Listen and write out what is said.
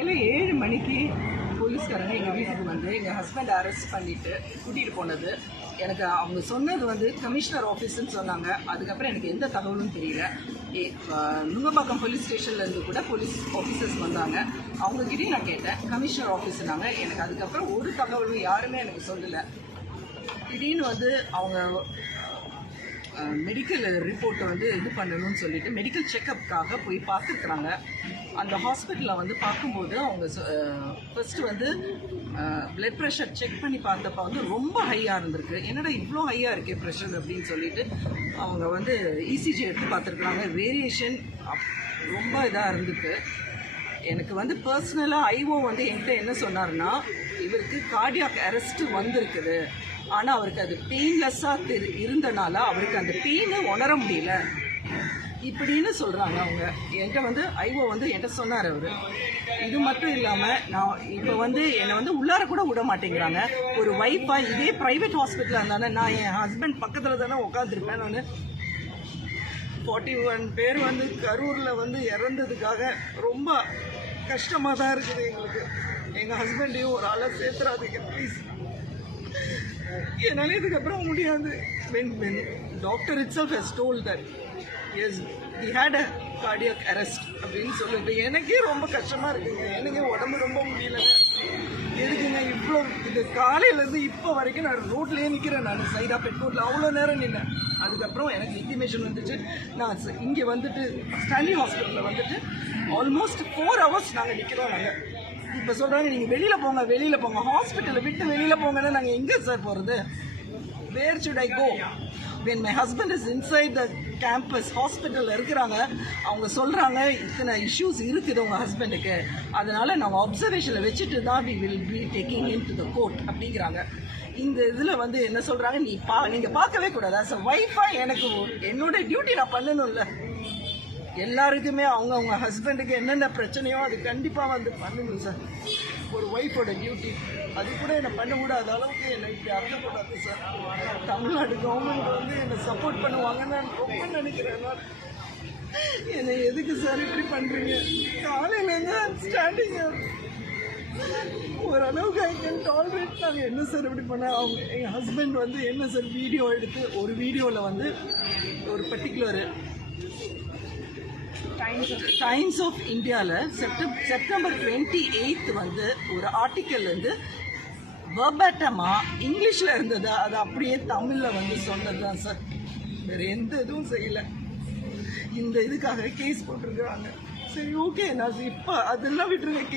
7 மணிக்கு போலீஸ்காரங்க எங்கள் வீட்டுக்கு வந்து எங்கள் ஹஸ்பண்ட் அரெஸ்ட் பண்ணிவிட்டு கூட்டிகிட்டு போனது. எனக்கு அவங்க சொன்னது வந்து கமிஷனர் ஆஃபீஸ்ன்னு சொன்னாங்க. அதுக்கப்புறம் எனக்கு எந்த தகவலும் தெரியல. நுங்கம்பாக்கம் போலீஸ் ஸ்டேஷன்லேருந்து கூட போலீஸ் ஆஃபீஸர்ஸ் வந்தாங்க. அவங்ககிட்டயும் நான் கேட்டேன், கமிஷனர் ஆஃபீஸ்னாங்க. எனக்கு அதுக்கப்புறம் ஒரு தகவலும் யாருமே எனக்கு சொல்லலை. திடீர்னு வந்து அவங்க மெடிக்கல் ரிப்போர்ட்டை வந்து இது பண்ணணும்னு சொல்லிட்டு மெடிக்கல் செக்கப்புக்காக போய் பார்த்துருக்குறாங்க. அந்த ஹாஸ்பிட்டலில் வந்து பார்க்கும்போது அவங்க ஃபஸ்ட்டு வந்து பிளட் ப்ரெஷர் செக் பண்ணி பார்த்தப்ப வந்து ரொம்ப ஹையாக இருந்திருக்கு. என்னடா இவ்வளோ ஹையாக இருக்கே ப்ரெஷர் அப்படின்னு சொல்லிட்டு அவங்க வந்து இசிஜி எடுத்து பார்த்துருக்குறாங்க. வேரியேஷன் ரொம்ப இதாக இருந்துருக்கு. எனக்கு வந்து பர்சனலாக ஐஓ வந்து என்கிட்ட என்ன சொன்னார்னா, இவருக்கு கார்டியாக் அரெஸ்ட்டு வந்திருக்குது, ஆனால் அவருக்கு அது பெயின்லெஸ்ஸாக இருந்தனால அவருக்கு அந்த பெயினை உணர முடியல இப்படின்னு சொல்கிறாங்க. அவங்க என்கிட்ட வந்து ஐஓ வந்து என்கிட்ட சொன்னார் அவர். இது மட்டும் இல்லாமல் நான் இப்போ வந்து என்னை வந்து உள்ளார கூட விட மாட்டேங்கிறாங்க. ஒரு வைஃபாக இதே ப்ரைவேட் ஹாஸ்பிட்டலாக இருந்தானே நான் என் ஹஸ்பண்ட் பக்கத்தில் தானே உட்காந்துருப்பேன். நான் 41 பேர் வந்து கரூரில் வந்து இறந்ததுக்காக ரொம்ப கஷ்டமாக தான் இருக்குது எங்களுக்கு. எங்கள் ஹஸ்பண்டையும் ஒரு ஆளை சேர்த்துறாதீங்க ப்ளீஸ். என்னால் இதுக்கப்புறம் முடியாது. when doctor itself has told that yes he had a cardiac arrest அப்படின்னு சொல்லிட்டு எனக்கே ரொம்ப கஷ்டமாக இருக்குங்க. எனக்கே உடம்பு ரொம்ப முடியலைங்க. எதுக்குங்க இவ்வளோ இது காலையிலேருந்து இப்போ வரைக்கும் நான் ரோட்லேயே நிற்கிறேன். நான் சைடாக பெட்ரோலில் அவ்வளோ நேரம் நின்னேன். அதுக்கப்புறம் எனக்கு இன்டிமேஷன் வந்துச்சு. நான் இங்கே வந்துட்டு ஸ்டான்லி ஹாஸ்பிட்டலில் வந்துட்டு ஆல்மோஸ்ட் 4 hours நாங்கள் நிற்கிறோம். நாங்கள் இப்போ சொல்கிறாங்க நீங்கள் வெளியில் போங்க ஹாஸ்பிட்டலை விட்டு வெளியில் போங்கன்னா நாங்கள் எங்கே சார் போகிறது? வேர் should I go when my husband is inside the campus ஹாஸ்பிட்டலில் இருக்கிறாங்க. அவங்க சொல்கிறாங்க இத்தனை இஷ்யூஸ் இருக்குது உங்கள் ஹஸ்பண்டுக்கு, அதனால் நாங்கள் அப்சர்வேஷனில் வச்சுட்டு தான் we will be taking him to the court அப்படிங்கிறாங்க. இந்த இதில் வந்து என்ன சொல்கிறாங்க, நீங்கள் பார்க்கவே கூடாது. ஆஸ் அ ஒய்ஃபாக எனக்கு என்னோட டியூட்டி நான் பண்ணணும்ல. எல்லாருக்குமே அவங்க ஹஸ்பண்டுக்கு என்னென்ன பிரச்சனையோ அது கண்டிப்பாக வந்து பண்ணணும் சார். ஒரு ஒய்ஃபோட டியூட்டி அது கூட என்னை பண்ணக்கூடாத அளவுக்கு என்னை இப்படி அர்த்தப்படாது சார். தமிழ்நாடு கவர்மெண்ட் வந்து என்னை சப்போர்ட் பண்ணுவாங்கன்னு நான் ரொம்ப நினைக்கிறேன். நான் என்னை எதுக்கு சார் இப்படி பண்ணுறீங்க? காலையிலேருந்து ஸ்டாண்டிங் ஓரளவுக்கு ஐ கேன் டாலரேட். நாங்கள் என்ன சார் இப்படி பண்ண அவங்க எங்கள் ஹஸ்பண்ட் வந்து என்ன சார் வீடியோ எடுத்து ஒரு வீடியோவில் வந்து ஒரு பர்டிகுலர் டைம்ஸ் ஆஃப் இந்தியாவில் செப்டம்பர் 28 வந்து ஒரு ஆர்டிக்கல் வந்து வெர்பாட்டமாக இங்கிலீஷில் இருந்தது. அது அப்படியே தமிழில் வந்து சொன்னது தான் சார். வேறு எந்த இதுவும் செய்யலை. இந்த இதுக்காக கேஸ் போட்டிருக்கிறாங்க. சரி ஓகே, நான் இப்போ அதெல்லாம் விட்டுருங்க. கேஸ்